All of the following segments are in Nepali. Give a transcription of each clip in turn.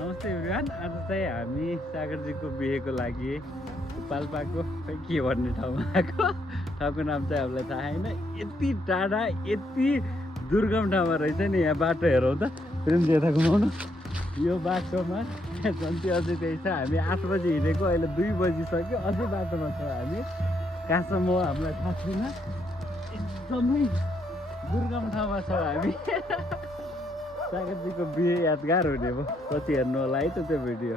नमस्ते एभ्रिवान। आज चाहिँ हामी सागरजीको बिहेको लागि पाल्पाको खै के भन्ने ठाउँमा आएको। ठाउँको नाम चाहिँ हामीलाई थाहा छैन। यति टाढा यति दुर्गम ठाउँमा रहेछ नि। यहाँ बाटो हेरौँ त, प्रेम यता घुमाउनु। यो बाटोमा जन्ती अझै त्यही छ। हामी 8 बजी हिँडेको, अहिले 2 बजिसक्यो, अझै बाटोमा छौँ हामी। कहाँसम्म हो हामीलाई थाहा छैन। एकदमै दुर्गम ठाउँमा छौँ हामी। सागरजीको बिहे यादगार हुने भयो। पछि हेर्नु होला है त त्यो भिडियो।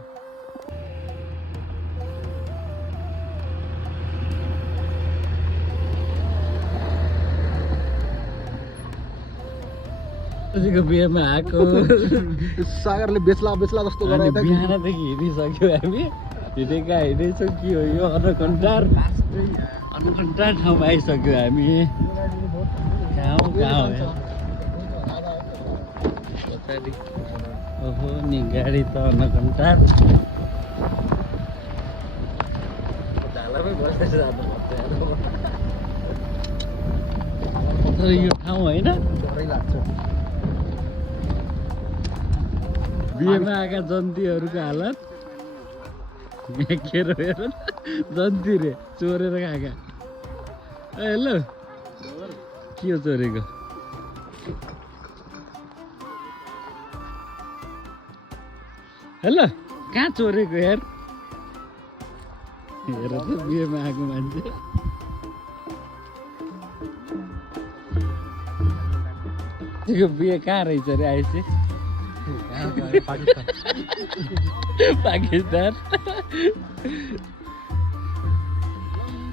सागरजीको बिहेमा आएको। सागरले बेच्ला जस्तो गरायो। बिहानदेखि हिँडिसक्यो हामी। हिँडेछौँ। के हो यो अन्नकन्टार ठाउँमा आइसक्यो हामी। गाउँ ओहो नि गाडी त अन्नकन्टार। तर यो ठाउँ होइन, बिहेमा आएका जन्तीहरूको हालत मेकेर हेर। जन्ती रे चोरेर खाएका। हेलो के हो चोरेको? हेलो कहाँ चोरेको यार? हेर त बिहेमा आएको मान्छे। त्यो बिहे कहाँ रहेछ अरे? आएपछि पाकिस्तान।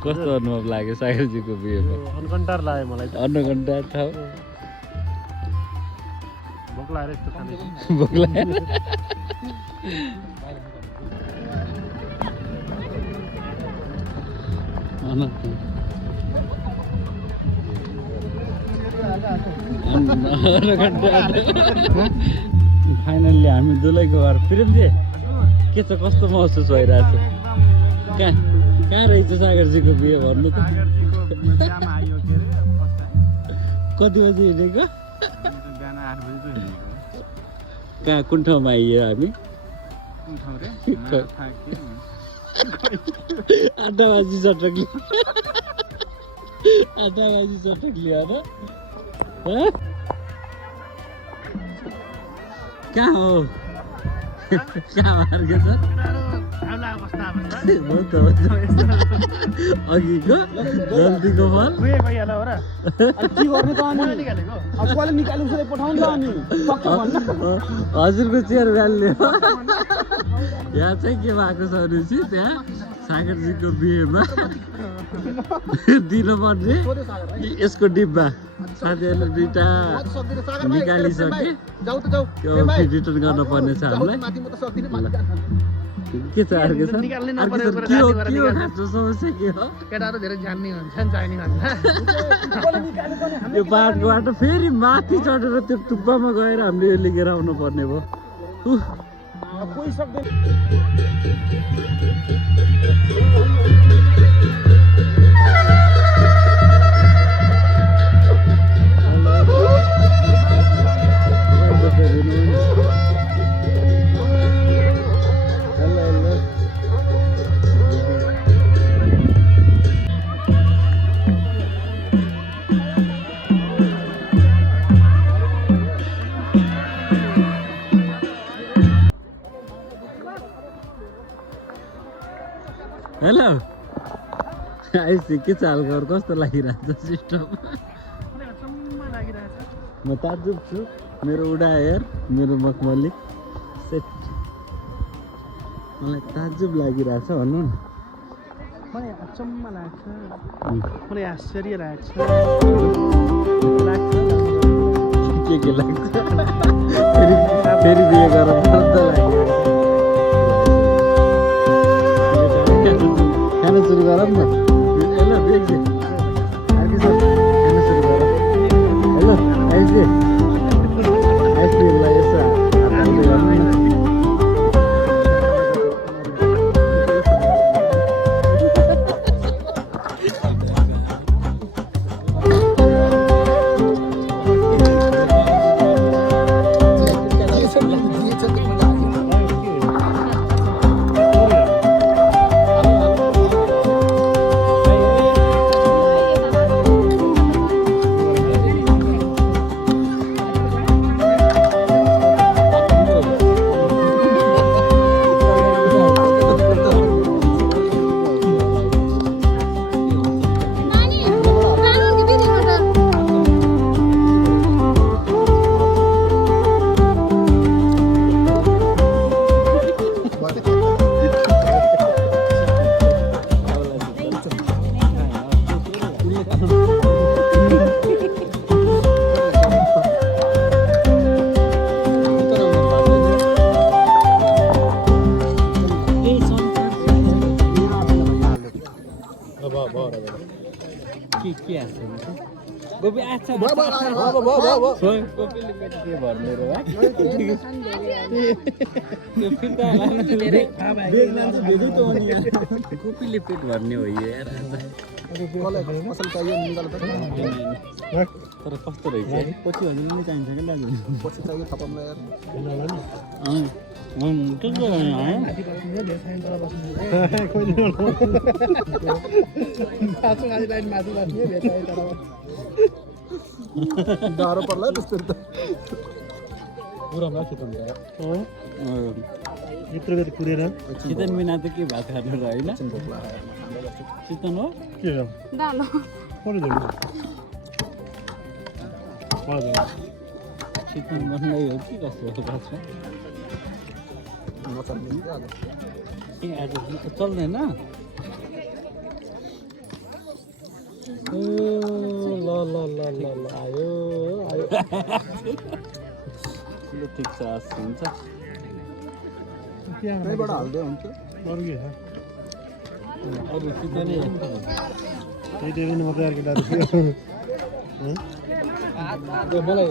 कस्तो अनुभव लाग्यो सागरजीको बिहेमा? अन्नकन्टार लाग्यो मलाई। अन्नकन्टार ठाउँ। भोक लागेर यस्तो खाने। भोक लाग्यो। फाइनल्ली हामी दुलैको घर। प्रेमजी के छ, कस्तो महसुस भइरहेछ? कहाँ रहेछ सागरजीको बिहे भन्नु त? कति बजी हिँडेको? कहाँ कुन ठाउँमा आइयो हामी? 8 बजी चटक लियो र। कहाँ हो? कहाँ मार्गे छ? अघिको जल्दीको फल हजुरको चेयर भ्याल्यो। यहाँ चाहिँ के भएको छ भनेपछि त्यहाँ सागरजीको बिहेमा दिनुपर्ने यसको डिब्बा साथीहरूले 2टा निकालिसके। त्यो रिटर्न गर्नु पर्ने छ हामीलाई। के छ अर्को छ? के हो खाँचो समस्या के हो? केटाहरू धेरै जान्ने हुन्छ नि, चाहिने भन्छ। यो बाटोको बाटो फेरि माथि चढेर त्यो टुप्पामा गएर हामीले यो लिएर आउनु पर्ने भयो। कोही सक्दैन। हेलो आइसी के चाल खबर? कस्तो लागिरहेछ सिस्टम? म ताजुब छु। मेरो उडा हेयर, मेरो मखमली सेट। मलाई ताजुब लागिरहेछ भन्नु न। मलाई अचम्म लाग्छ, मलाई आश्चर्य लाग्छ। के लाग्छ? फेरि बिहे गरेर पर्दा लाग्यो। खाना सुरु गरौँ न। हेलो बेग्जे अर्कै छ, खाना सुरु गरौँ। हेलो आइसके आइसक्रिमलाई यसो हातले गर्नु न। आएको छैन गोपी आछ गोपीले पेट के भर्ने र गोपीले पेट भर्ने हो यार तर कस्तो रहेछ पछि हजुर पनि चाहिन्छ क्या दाजु पछि चाहियो थपमलाई यार गाह्रो पर्ला त्यस्तो त पुरा चिकन यत्रो गरी पुरेर चिकन बिना त के भात खानु र होइन चिकन हो के हो दाल चिकन बन्दै हो कि कस्तो हो खासमा ए आज चल्दैन ल आयो ल ठिक छ हुन्छ त्यहाँबाट हाल्दै हुन्छ अरू के छ अरू चिकनै त्यही त्यही पनि मात्रै अर्को मलाई